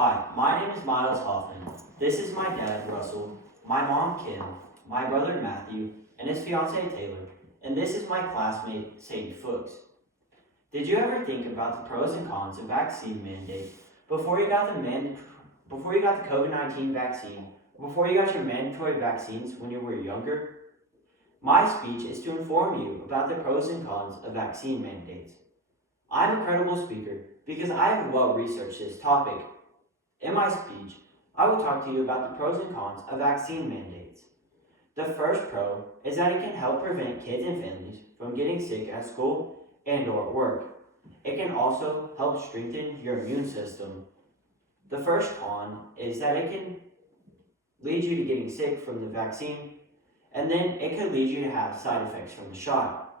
Hi, my name is Miles Hoffman. This is my dad, Russell, my mom, Kim, my brother, Matthew, and his fiancee, Taylor, and this is my classmate, Sadie Fuchs. Did you ever think about the pros and cons of vaccine mandates before you got the COVID-19 vaccine, before you got your mandatory vaccines when you were younger? My speech is to inform you about the pros and cons of vaccine mandates. I'm a credible speaker because I have well researched this topic. In my speech, I will talk to you about the pros and cons of vaccine mandates. The first pro is that it can help prevent kids and families from getting sick at school and or at work. It can also help strengthen your immune system. The first con is that it can lead you to getting sick from the vaccine, and then it could lead you to have side effects from the shot.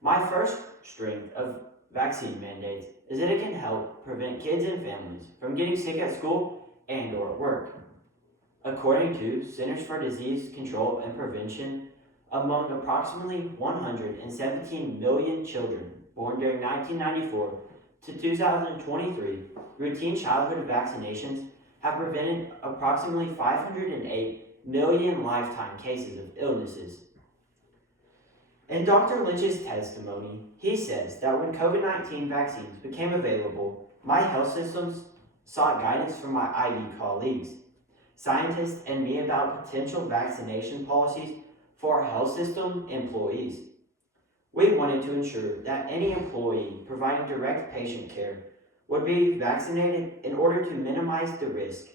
My first strength of vaccine mandates is that it can help prevent kids and families from getting sick at school and or at work. According to Centers for Disease Control and Prevention, among approximately 117 million children born during 1994 to 2023, routine childhood vaccinations have prevented approximately 508 million lifetime cases of illnesses. In Dr. Lynch's testimony, he says that when COVID-19 vaccines became available, my health systems sought guidance from my ID colleagues, scientists, and me about potential vaccination policies for our health system employees. We wanted to ensure that any employee providing direct patient care would be vaccinated in order to minimize the risk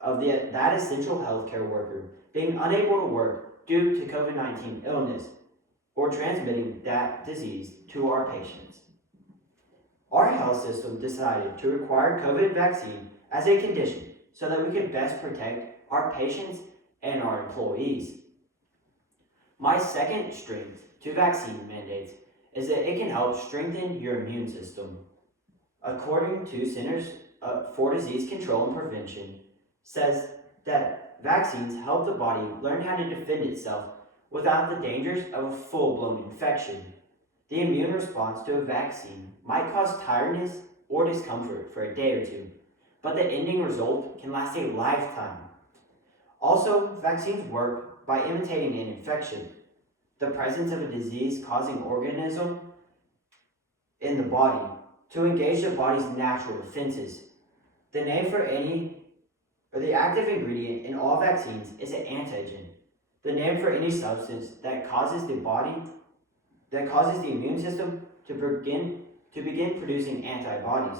of that essential healthcare worker being unable to work due to COVID-19 illness or transmitting that disease to our patients. Our health system decided to require COVID vaccine as a condition so that we could best protect our patients and our employees. My second strength to vaccine mandates is that it can help strengthen your immune system. According to Centers for Disease Control and Prevention, says that vaccines help the body learn how to defend itself without the dangers of a full-blown infection. The immune response to a vaccine might cause tiredness or discomfort for a day or two, but the ending result can last a lifetime. Also, vaccines work by imitating an infection, the presence of a disease-causing organism in the body, to engage the body's natural defenses. The active ingredient in all vaccines is an antigen, the name for any substance that causes the immune system to begin producing antibodies.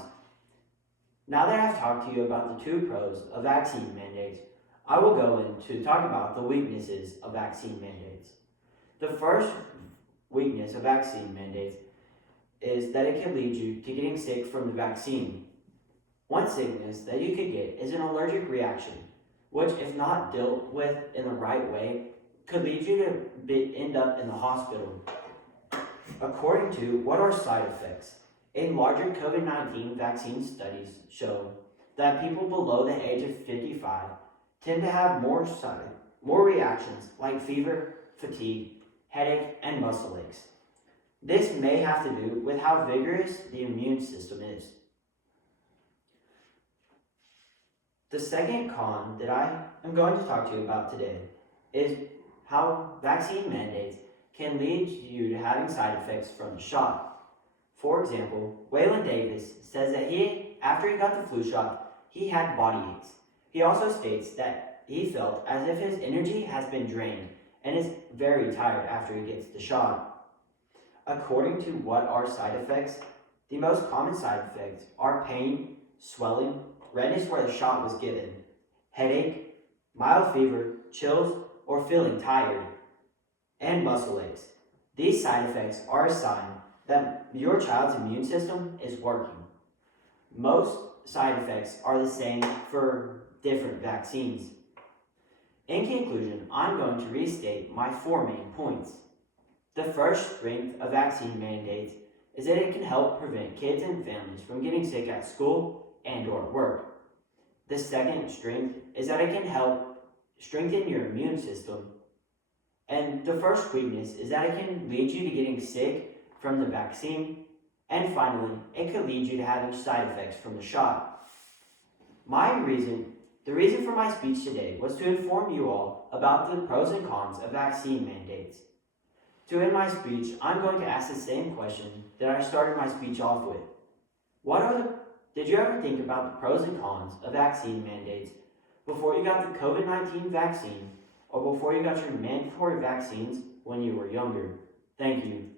Now that I've talked to you about the two pros of vaccine mandates, I will go in to talk about the weaknesses of vaccine mandates. The first weakness of vaccine mandates is that it can lead you to getting sick from the vaccine. One sickness that you could get is an allergic reaction, which, if not dealt with in the right way, could lead you to end up in the hospital. According to what are side effects, in larger COVID-19 vaccine studies show that people below the age of 55 tend to have more reactions like fever, fatigue, headache, and muscle aches. This may have to do with how vigorous the immune system is. The second con that I am going to talk to you about today is how vaccine mandates can lead you to having side effects from the shot. For example, Waylon Davis says that after he got the flu shot, he had body aches. He also states that he felt as if his energy has been drained and is very tired after he gets the shot. According to what are side effects, the most common side effects are pain, swelling, redness where the shot was given, headache, mild fever, chills, or feeling tired, and muscle aches. These side effects are a sign that your child's immune system is working. Most side effects are the same for different vaccines. In conclusion, I'm going to restate my 4 main points. The first strength of vaccine mandates is that it can help prevent kids and families from getting sick at school and or at work. The second strength is that it can help strengthen your immune system. And the first weakness is that it can lead you to getting sick from the vaccine. And finally, it could lead you to having side effects from the shot. The reason for my speech today was to inform you all about the pros and cons of vaccine mandates. To end my speech, I'm going to ask the same question that I started my speech off with. Did you ever think about the pros and cons of vaccine mandates before you got the COVID-19 vaccine or before you got your mandatory vaccines when you were younger? Thank you.